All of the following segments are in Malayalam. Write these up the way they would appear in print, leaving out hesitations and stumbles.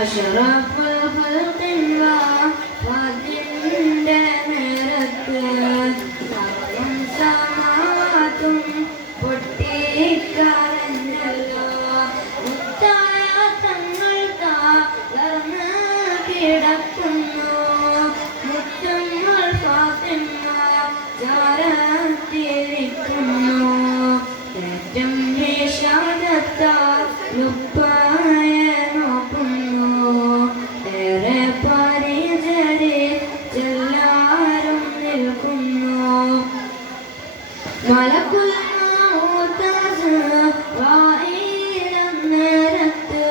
അഷ്റഫുൽ ഖൽഖിൻ വഫാത്തിന്റെ നേരത്ത് സർവ്വം സമാവാത്തും പൊട്ടിക്കരഞ്ഞല്ലോ. മുത്തായ തങ്ങൾ തളർന്ന് കിടക്കുന്നു. മുത്തങ്ങൾ ഫാത്തിമ ചാരത്തിരിക്കുന്നു. ഏറ്റം വിഷാദത്താൽ ലുപ്പായ നോക്കുന്നു. ഏറെ പരിചരിച്ചെല്ലാരും നിൽക്കുന്നു. മലക്കുൽ നേരത്ത്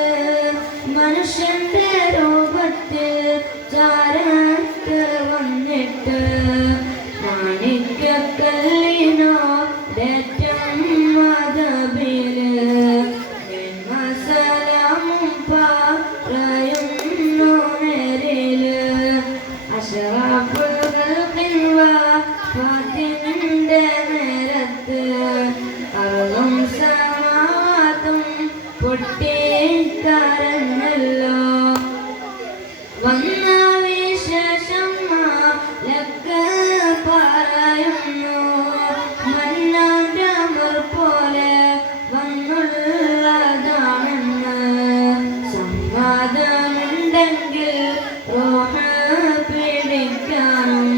മനുഷ്യന്റെ രൂപത്തിൽ ചാരത്ത് വന്നിട്ട് മാണിക്യക്കല്ലിനോടേറ്റം മദബില് സലാമും പറയുന്നു നേരില്. അഷ്റഫുൽ ഖൽഖിൻ വഫാത്തിന്റെ നേരത്ത് അർളും സമാവാത്തും പൊട്ടിക്കരഞ്ഞല്ലോ. വന്ന വിശേഷം ലക്ക് പറയുന്നു. മന്നാന്റെ അമർ പോലെ വന്നുള്ളതാണെന്ന്. സമ്മതമുണ്ടെങ്കിൽ റൂഹ് പിടിക്കാനും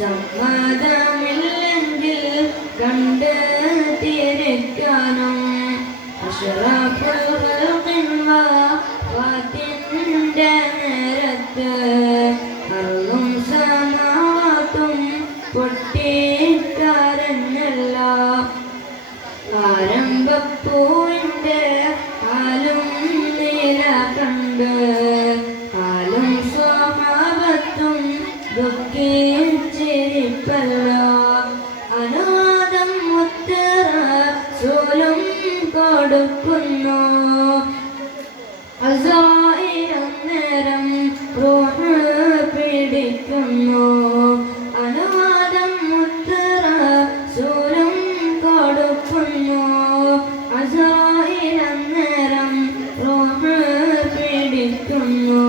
സമ്മതമില്ലെങ്കിൽ കണ്ട് തിരിക്കാനും. അഷ്റഫുൽ ഖൽഖിൻ വഫാത്തിന്റെ നേരത്ത് അർളും സമാവാത്തും പൊട്ടിക്കരഞ്ഞല്ലോ. ആരംഭപ്പൂവിന്റെ ഹാലും നീല കണ്ട് ഹാലും സ്വഭാവത്തും ദുഃഖിച്ചിരിപ്പല്ലോ. അനുവാദം മുത്തറസൂലും കൊടുക്കുന്നു. അസ്രാഈലും നേരം റൂഹ് പിടിക്കുന്നു. അനുവാദം മുത്തറസൂലും കൊടുക്കുന്നു. അസ്രാഈലും നേരം റൂഹ് പിടിക്കുന്നു.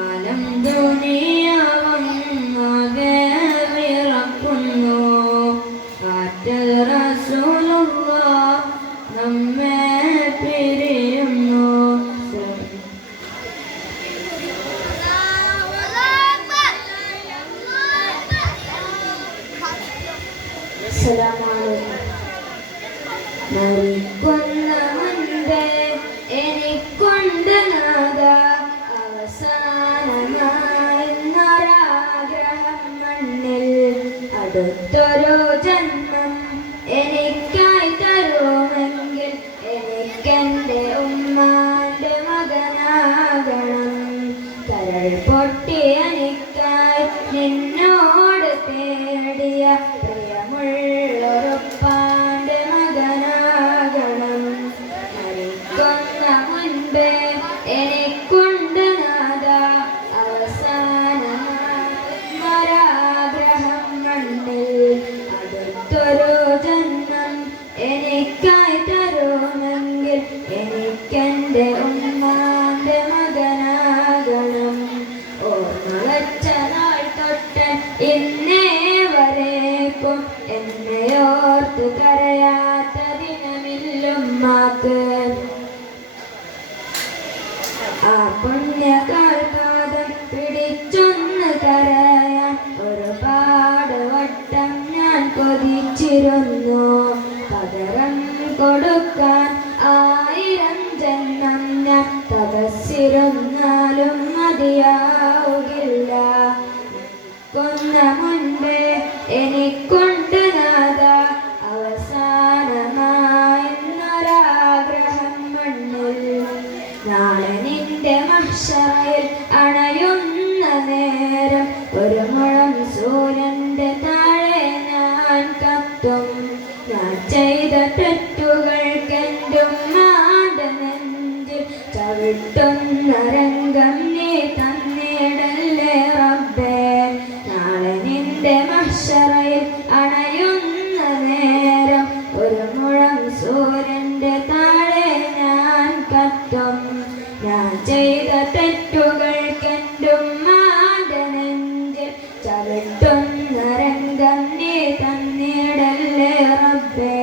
ആലം ദുനിയാവങ്ങാകെ വിറക്കുന്നു. കാറ്റൽ റസൂലുള്ളാഹ് നമ്മെ പിരിയുന്നു. മരിക്കുന്ന മുൻപേ എനിക്കൊണ്ട് നാഥ അവസാനമായെന്നൊരാഗ്രഹം മണ്ണിൽ. അടുത്തൊരു ജന്മം എനിക്കായി തരുമെങ്കിൽ എനിക്കെന്റെ ഉമ്മാന്റെ മകനാകണം. കരൾ പൊട്ടി എനിക്കായി നിന്നോട് തേടിയ പ്രിയമുള്ളൊരുപ്പാന്റെ മകനാകണം. മരിക്കുന്ന മുൻപേ എനിക്കൊണ്ട് നാഥ അവസാനമായെന്നൊരാഗ്രഹം മണ്ണിൽ. അടുത്തൊരു ജന്മം എനിക്കായി തരുമെങ്കിൽ എനിക്കെന്റെ ഉമ്മാന്റെ മകനാകണം. ഓർമ്മവച്ച നാൾ തൊട്ട് ഇന്നേ വരേക്കും എന്നെ ഓർത്തു കരയാത്ത ദിനമില്ലുമ്മാക്ക്. ആ പുണ്യകാൽപാദം പിടിച്ചൊന്ന് കരയാൻ ഒരുപാട് വട്ടം ഞാൻ കൊതിച്ചിരുന്നു. പകരം കൊടുക്കാൻ 1000 ജന്മം ഞാൻ തപസ്സിരുന്നാലും മതിയാവുകില്ല. കൊന്ന മുൻപേ എനിക്കൊണ്ട് നാഥ അവസാനമായെന്നൊരാഗ്രഹം മണ്ണിൽ. നാളെ നിന്റെ മഹ്ശറയിൽ അണയുന്ന നേരം ഒരു മുഴം സൂര്യന്റെ താഴെ ഞാൻ കത്തും. ഞാൻ ചെയ്ത തെറ്റുകൾക്കെന്റുമ്മാന്റെ നെഞ്ചിൽ ചവിട്ടുന്ന രംഗം നീ തന്നിടല്ലേ റബ്ബേ. നാളെ നിന്റെ മഹ്ശറയിൽ അണയുന്ന നേരം ഒരു മുഴം സൂര്യന്റെ താഴെ ഞാൻ കത്തും. ഞാൻ ചെയ്ത തെറ്റുകൾക്കെന്റുമ്മാന്റെ നെഞ്ചിൽ ചവിട്ടുന്ന രംഗം നീ തന്നിടല്ലേ റബ്ബേ.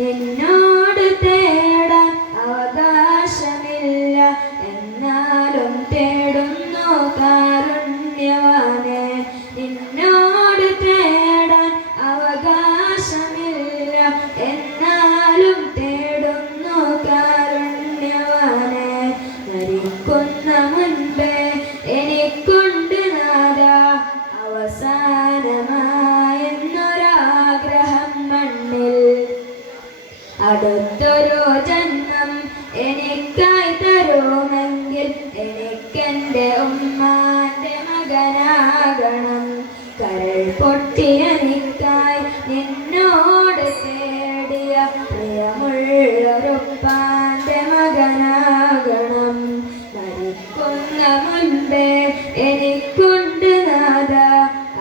നിന്നോട് തേടാൻ അവകാശമില്ല, എന്നാലും തേടുന്നു കാരുണ്യവാനേ. നിന്നോട് തേടാൻ അവകാശമില്ല, എന്നാലും തേടുന്നു കാരുണ്യവാനേ. മരിക്കുന്ന മുൻപേ എനിക്കുണ്ട് നാഥ അവസാനമായെന്നൊരാഗ്രഹം മണ്ണിൽ. അടുത്തൊരു ജന്മം എനിക്കായി തരുമെങ്കിൽ എനിക്കെൻ്റെ ഉമ്മാന്റെ മകനാകണം. കരൾ പൊട്ടിയ എനിക്കായി നിന്നോട് തേടിയ പ്രിയമുള്ളൊരുപ്പാന്റെ മകനാകണം. മരിക്കുന്ന മുൻപേ എനിക്കുണ്ട് നാഥ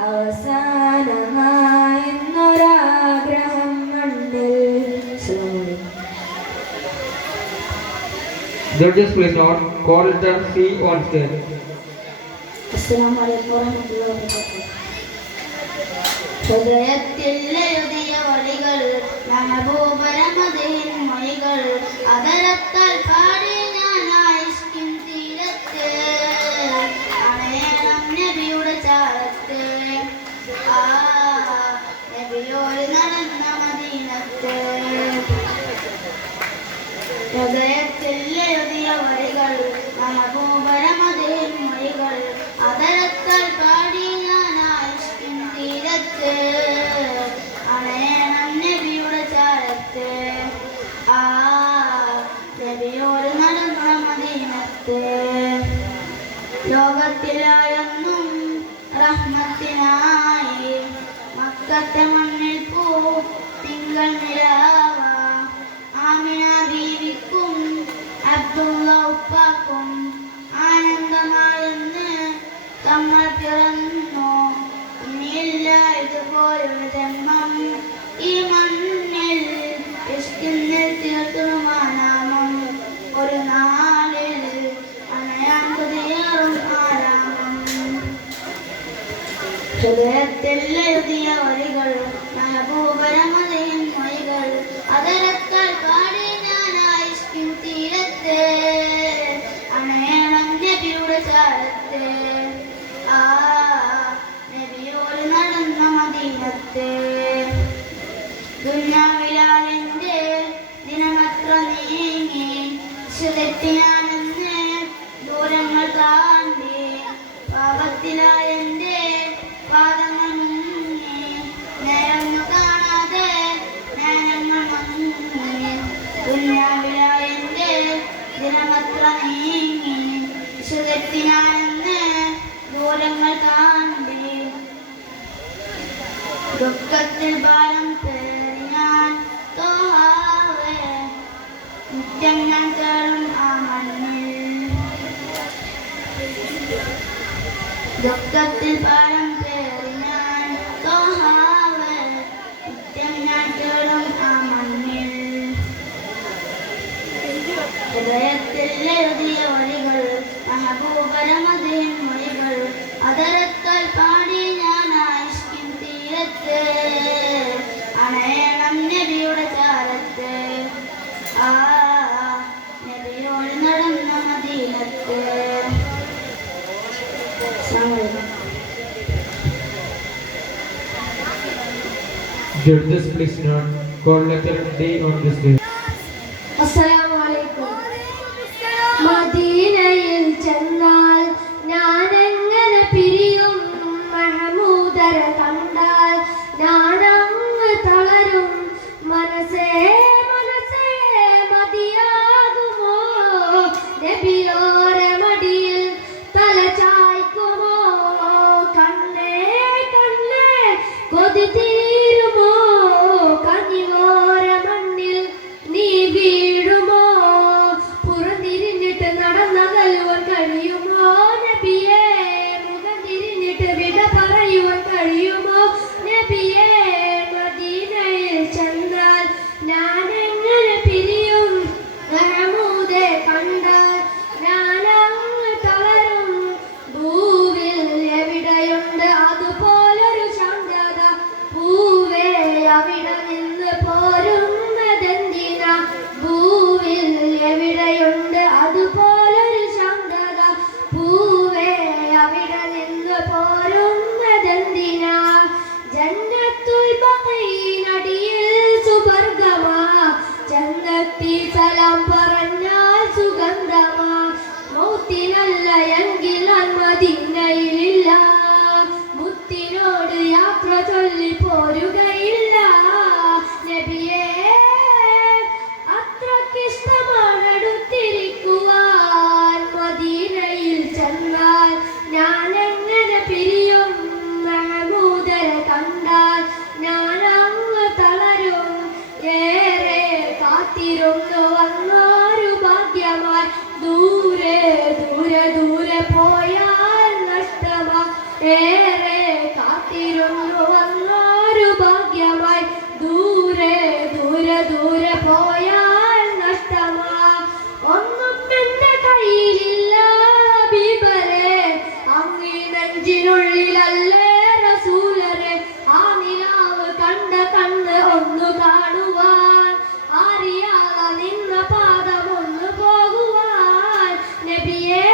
അവസാനമായെന്നൊരാഗ്രഹം മണ്ണിൽ. Judges, please note, call letter C on stage. അസ്സലാമു അലൈക്കും വറഹ്മത്തുള്ളാഹി വബറകാതുഹു. ഹൃദയത്തിൽ എഴുതിയ വരികൾ മെഹബൂബരമദിൻ മൊഴികൾ അതരത്താൽ പാടി ഞാൻ ആയിഷ്കിൻ തീരത്ത് അണയണം നബിയുടെ ചാരത്ത്. ആ നബിയോട് നടന്ന മദീനത്ത്. ഹൃദയത്തിൽ എഴുതിയ വരികൾ മെഹബൂബരമദിൻ മൊഴികൾ അതരത്താൽ പാടി ഞാൻ ആയിഷ്കിൻ തീരത്ത് അണയണം നബിയുടെ ചാരത്ത്. ആ നബിയോട് നടന്ന മദീനത്ത്. ലോകത്തിലായെന്നും റഹ്മത്തിനായി മക്കത്തെ മണ്ണിൽ പൂ തിങ്കൾ നിലാവ. ആമിന ബീവിക്കും അബ്ദുള്ള ഉപ്പാക്കും ആനന്ദമായെന്ന് തങ്ങൾ പിറന്നു. ഇനിയില്ല ഇതുപോലൊരു ജന്മം ഈ മണ്ണിൽ ഇഷ്കിന്നിൽ തീർത്തുമാനാമം. ഒരു നാളിൽ അണയാൻ കൊതിയേറും ആരാമം. ഹൃദയത്തിൽ എഴുതിയ വരികൾ മെഹബൂബരമദിൻ മൊഴികൾ അതരത്താൽ പാടി ഞാൻ ആയിഷ്കിൻ തീരത്ത് അണയണം നബിയുടെ ചാരത്ത്. ആ നബിയോട് നടന്ന മദീനത്ത്. ദുനിയാവിലാലെന്റെ ദിനമത്ര നീങ്ങി തെറ്റിയാനെന്ന് ദൂരങ്ങൾ താണ്ടി. പാപത്തിലായെന്റെ പാദങ്ങൾ മുങ്ങി നേരൊന്നു കാണാതെ നേരങ്ങൾ മങ്ങി. ദുനിയാവിലായെന്റെ ദിനമത്ര നീങ്ങി തെറ്റിയാനെന്ന് ദൂരങ്ങൾ താണ്ടി. ദുഃഖത്തിൽ ഭാരം പേറി ഞാൻ തോഹാവേ നിത്യം ഞാൻ തേടും ആ മണ്ണിൽ. ദുഃഖത്തിൽ ഭാരം പേറി ഞാൻ തോഹാവേ നിത്യം ഞാൻ തേടും ആ മണ്ണിൽ. ഹൃദയത്തിൽ എഴുതിയ വരികൾ മെഹബൂബരമദിൻ മൊഴികൾ അതരത്താൽ പാടി ഞാൻ ആയിഷ്കിൻ തീരത്ത് അണയണം നബിയുടെ ചാരത്ത്. ആ നബിയോട് നടന്ന മദീനത്ത്. Judges, please note, call letter D on the stage. അസ്സലാമു അലൈക്കും. മദീനയിൽ ചെന്നാൽ ഞാനെങ്ങനെ പിരിയും? മഹമൂദരെ കണ്ടാൽ ഞാനങ്ങ് തളരും. മനസ്സേ മനസ്സേ മതിയാകുമോ? നബിയോരെ മടിയിൽ തല ചായ്ക്കുമോ? കണ്ണേ കണ്ണേ കൊതി തീരുമോ? കനിവോര മണ്ണിൽ ഏറെ കാത്തിരുന്നു വന്നൊരു ഭാഗ്യമായി ദൂരെ ദൂരെ ദൂരെ പോയാൽ നഷ്ടമാ ഒന്നും എന്റെ കയ്യിലില്ല ഹബീബരെ അങ്ങീ നെഞ്ചിനുള്ളിലല്ലേ റസൂലരെ ആ നിലാവ് കണ്ട കണ്ണ് ഒന്ന് കാണുവാൻ അറിയാതെ നിന്ന പാദം ഒന്ന് പോകുവാൻ നബിയേ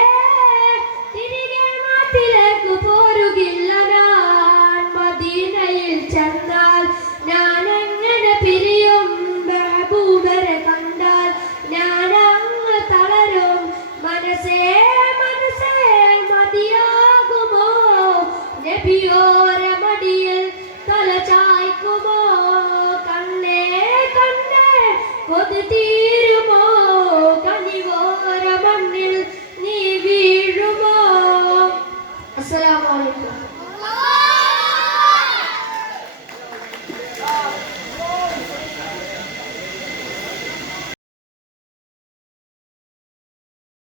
തിരികെ നാട്ടിലേക്ക് പോരുകില്ല ഞാൻ മദീനയിൽ ചെന്നാൽ ഞാൻ എങ്ങനെ പിരിയും മെഹബൂബരെ കണ്ടാൽ ഞാൻ അങ്ങ് തളരും മനസ്സേ മനസ്സേ മതിയാകുമോ നബിയോരെ മടിയിൽ തല ചായ്ക്കുമോ കണ്ണേ കണ്ണേ കൊതി തീരുമോ കനി